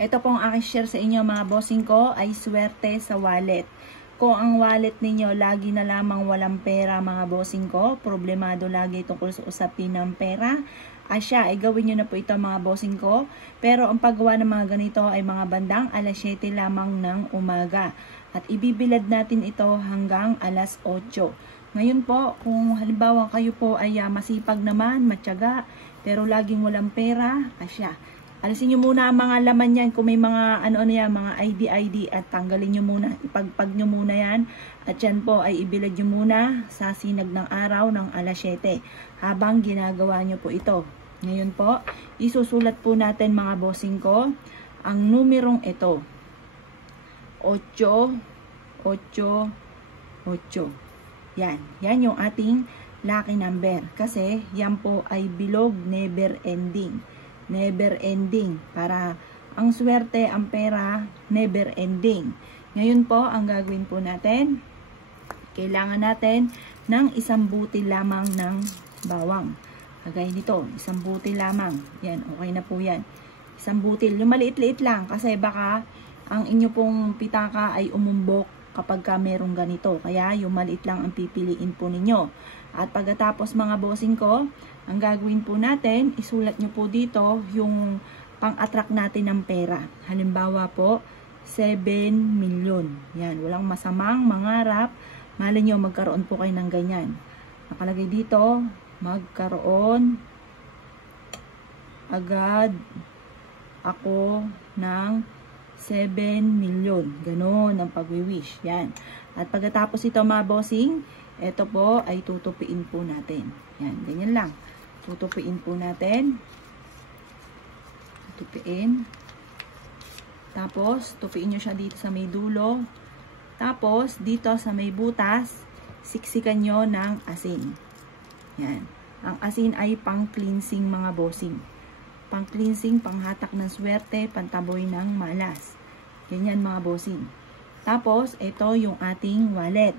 Ito pong aking share sa inyo mga bossing ko ay swerte sa wallet. Kung ang wallet ninyo lagi na lamang walang pera mga bossing ko, problemado lagi tungkol sa usapin ng pera, asya ay gawin nyo na po ito mga bossing ko. Pero ang paggawa ng mga ganito ay mga bandang alas 7 lamang ng umaga. At ibibilad natin ito hanggang alas 8. Ngayon po, kung halimbawa kayo po ay masipag naman, matyaga, pero laging walang pera, asya. Alisin nyo muna ang mga laman yan. Kung may mga ano-ano yan, mga ID at tanggalin nyo muna. Ipagpag nyo muna yan. At yan po ay ibilad nyo muna sa sinag ng araw ng alas 7. Habang ginagawa nyo po ito. Ngayon po, isusulat po natin mga bossing ko ang numerong ito. 8, 8, 8. Yan. Yan yung ating lucky number. Kasi yan po ay bilog never ending. Never ending. Para ang swerte, ang pera, never ending. Ngayon po, ang gagawin po natin, kailangan natin ng isang butil lamang ng bawang. Kagaya nito, isang butil lamang. Yan, okay na po yan. Isang butil. Yung maliit-liit lang kasi baka ang inyo pong pitaka ay umumbok kapag ka merong ganito. Kaya yung maliit lang ang pipiliin po ninyo. At pagkatapos mga bossing ko, ang gagawin po natin, isulat nyo po dito yung pang-attract natin ng pera. Halimbawa po, 7 million. Yan, walang masamang mangarap. Malay nyo, magkaroon po kayo ng ganyan. Nakalagay dito, magkaroon agad ako ng 7 million. Ganon ang pag-wish. Yan. At pagkatapos ito mga bossing, ito po ay tutupiin po natin. Yan, ganyan lang. Tutupiin po natin. Tutupiin. Tapos, tupiin nyo siya dito sa may dulo. Tapos, dito sa may butas, siksikan nyo ng asin. Yan. Ang asin ay pang-cleansing mga bossing. Pang-cleansing, panghatak ng swerte, pantaboy ng malas. Ganyan mga bossing. Tapos, ito yung ating wallet.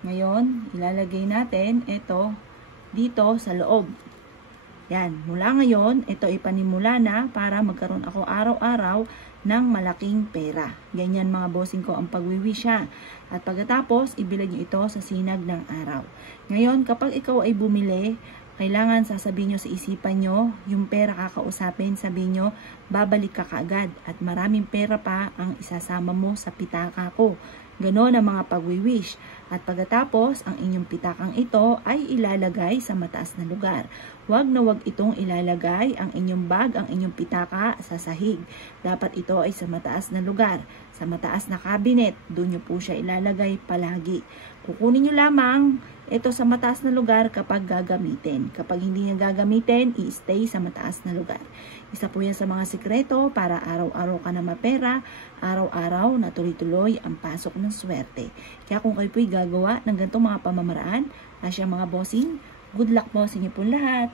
Ngayon, ilalagay natin ito dito sa loob. Yan. Mula ngayon, ito ipanimula na para magkaroon ako araw-araw ng malaking pera. Ganyan mga bossing ko ang pagwiwish ha. At pagkatapos, ibilad nyo ito sa sinag ng araw. Ngayon, kapag ikaw ay bumili, kailangan sasabihin nyo sa isipan nyo, yung pera kakausapin, sabihin nyo, babalik ka kaagad. At maraming pera pa ang isasama mo sa pitaka ko. Ganon ang mga pagwiwish. At pagkatapos, ang inyong pitakang ito ay ilalagay sa mataas na lugar. Huwag na huwag itong ilalagay ang inyong bag, ang inyong pitaka sa sahig. Dapat ito ay sa mataas na lugar. Sa mataas na cabinet, doon nyo po siya ilalagay palagi. Kukunin nyo lamang ito sa mataas na lugar kapag gagamitin. Kapag hindi nyo gagamitin, i-stay sa mataas na lugar. Isa po yan sa mga sikreto para araw-araw ka na mapera, araw-araw na tuloy-tuloy ang pasok ng swerte. Kaya kung kayo po'y gagawa ng ganitong mga pamamaraan, asya mga bossing, good luck po sa inyo po lahat.